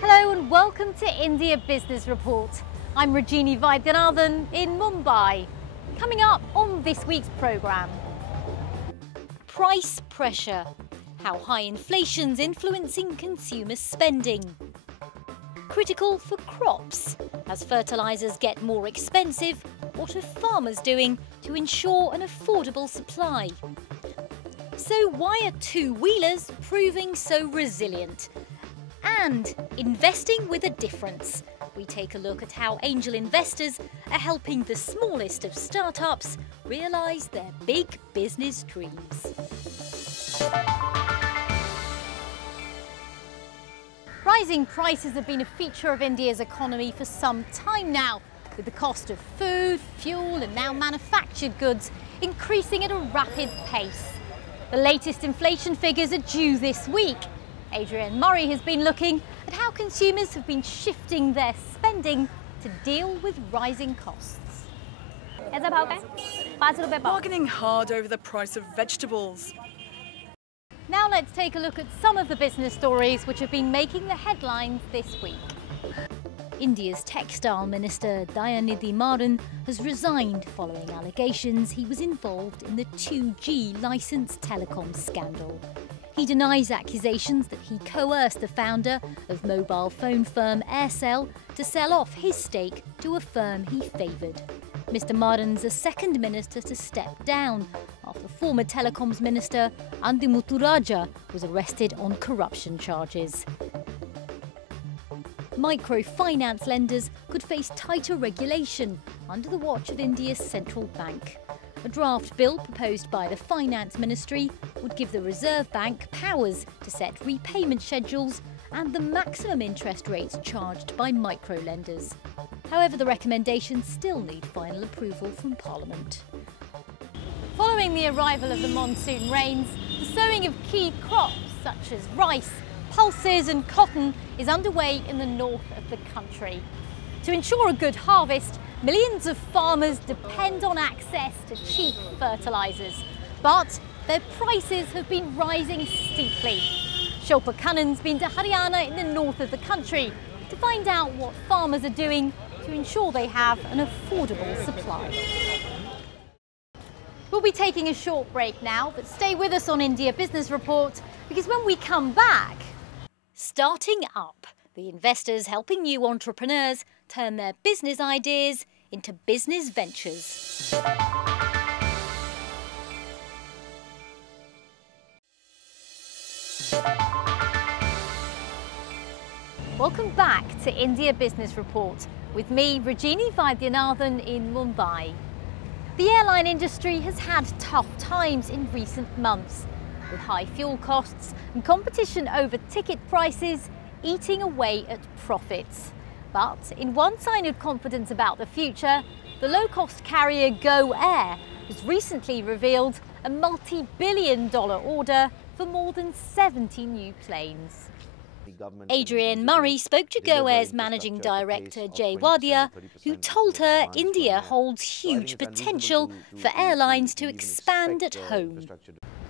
Hello and welcome to India Business Report. I'm Rajini Vaidyanathan in Mumbai. Coming up on this week's programme. Price pressure. How high inflation's influencing consumer spending. Critical for crops. As fertilisers get more expensive, what are farmers doing to ensure an affordable supply? So why are two-wheelers proving so resilient? And investing with a difference. We take a look at how angel investors are helping the smallest of startups realise their big business dreams. Rising prices have been a feature of India's economy for some time now, with the cost of food, fuel and now manufactured goods increasing at a rapid pace. The latest inflation figures are due this week. Adrienne Murray has been looking at how consumers have been shifting their spending to deal with rising costs. Bargaining hard over the price of vegetables. Now let's take a look at some of the business stories which have been making the headlines this week. India's textile minister Dayanidhi Maran has resigned following allegations he was involved in the 2G licence telecom scandal. He denies accusations that he coerced the founder of mobile phone firm Aircel to sell off his stake to a firm he favoured. Mr Maran's the second minister to step down after former telecoms minister Andi Muthuraja was arrested on corruption charges. Microfinance lenders could face tighter regulation under the watch of India's central bank. A draft bill proposed by the Finance Ministry would give the Reserve Bank powers to set repayment schedules and the maximum interest rates charged by microlenders. However, the recommendations still need final approval from Parliament. Following the arrival of the monsoon rains, the sowing of key crops such as rice, pulses and cotton is underway in the north of the country. To ensure a good harvest, millions of farmers depend on access to cheap fertilisers, but their prices have been rising steeply. Shilpa Kannan's been to Haryana in the north of the country to find out what farmers are doing to ensure they have an affordable supply. We'll be taking a short break now, but stay with us on India Business Report because when we come back, starting up, the investors helping new entrepreneurs turn their business ideas into business ventures. Welcome back to India Business Report with me, Rajini Vaidyanathan in Mumbai. The airline industry has had tough times in recent months, with high fuel costs and competition over ticket prices eating away at profits. But in one sign of confidence about the future, the low-cost carrier Go Air has recently revealed a multi-billion-dollar order for more than 70 new planes. Adrienne Murray spoke to Go Air's managing director Jay Wadia, who told her India holds huge potential for airlines to expand at home.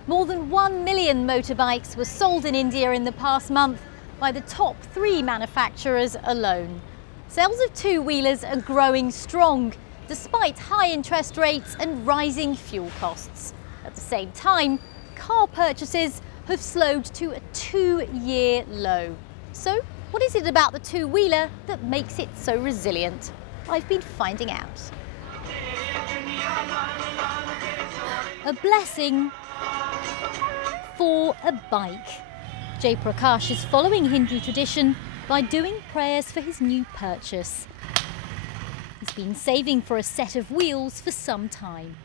More than 1 million motorbikes were sold in India in the past month by the top 3 manufacturers alone. Sales of two-wheelers are growing strong, despite high interest rates and rising fuel costs. At the same time, car purchases have slowed to a 2-year low. So, what is it about the two-wheeler that makes it so resilient? I've been finding out. A blessing for a bike. Jay Prakash is following Hindu tradition by doing prayers for his new purchase. He's been saving for a set of wheels for some time.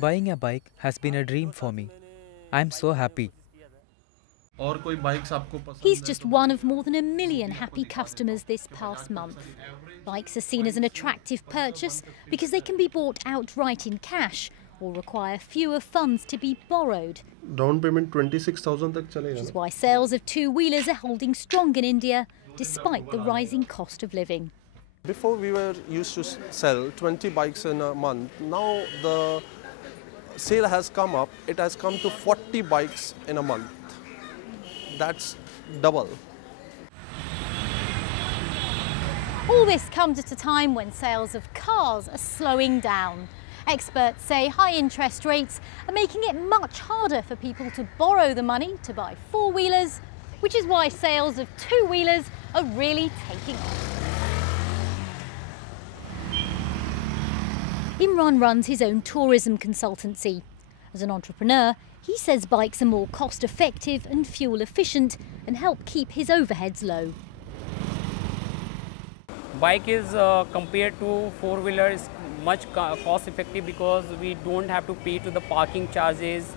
Buying a bike has been a dream for me. I'm so happy. He's just one of more than 1 million happy customers this past month. Bikes are seen as an attractive purchase because they can be bought outright in cash or require fewer funds to be borrowed. Down payment 26,000 tak chalega. Which is why sales of two-wheelers are holding strong in India despite the rising cost of living. Before we were used to sell 20 bikes in a month. Now the sale has come up. It has come to 40 bikes in a month. That's double. All this comes at a time when sales of cars are slowing down. Experts say high interest rates are making it much harder for people to borrow the money to buy four-wheelers, which is why sales of two-wheelers are really taking off. Imran runs his own tourism consultancy. As an entrepreneur, he says bikes are more cost-effective and fuel-efficient and help keep his overheads low. Bike is compared to four-wheeler is much cost effective because we don't have to pay to the parking charges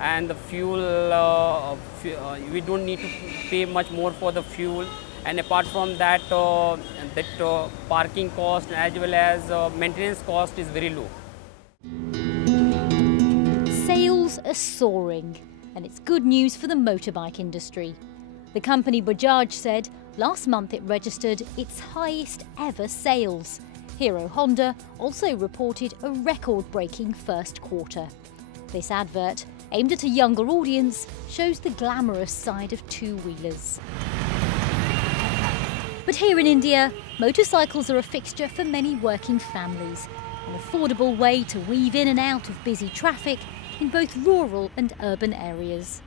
and the fuel, we don't need to pay much more for the fuel, and apart from that, parking cost as well as maintenance cost is very low. Sales are soaring, and it's good news for the motorbike industry. The company Bajaj said last month it registered its highest ever sales. Hero Honda also reported a record-breaking first quarter. This advert, aimed at a younger audience, shows the glamorous side of two-wheelers. But here in India, motorcycles are a fixture for many working families, an affordable way to weave in and out of busy traffic in both rural and urban areas.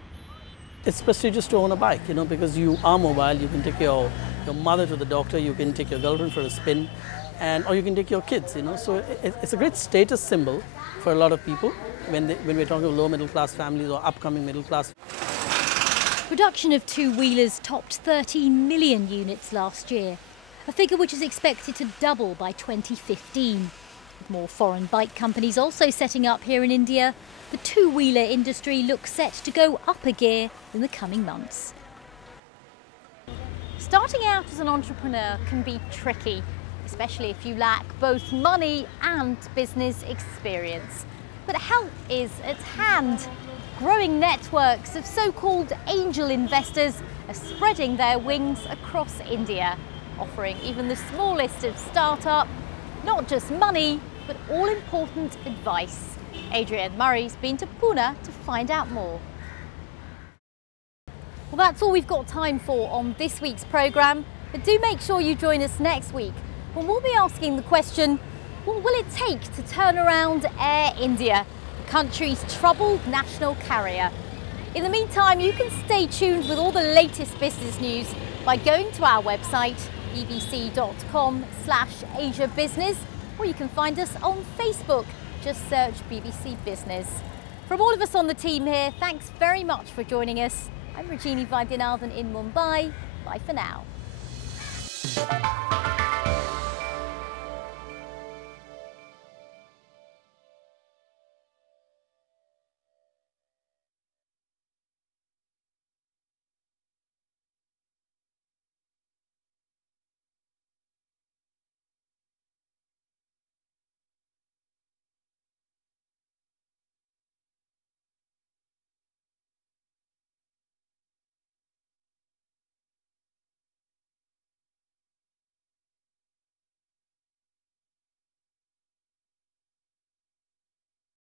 It's prestigious to own a bike, because you are mobile. You can take your mother to the doctor, you can take your girlfriend for a spin, or you can take your kids, So it's a great status symbol for a lot of people when we're talking about low middle class families or upcoming middle class. Production of two-wheelers topped 13 million units last year, a figure which is expected to double by 2015. With more foreign bike companies also setting up here in India, the two-wheeler industry looks set to go up a gear in the coming months. Starting out as an entrepreneur can be tricky, especially if you lack both money and business experience. But help is at hand. Growing networks of so-called angel investors are spreading their wings across India, offering even the smallest of startup not just money, but all-important advice. Adrienne Murray's been to Pune to find out more. Well, that's all we've got time for on this week's programme, but do make sure you join us next week when we'll be asking the question, what will it take to turn around Air India, the country's troubled national carrier? In the meantime, you can stay tuned with all the latest business news by going to our website, bbc.com/Asia Business, or you can find us on Facebook. Just search BBC Business. From all of us on the team here, thanks very much for joining us. I'm Rajini Vaidyanathan in Mumbai. Bye for now.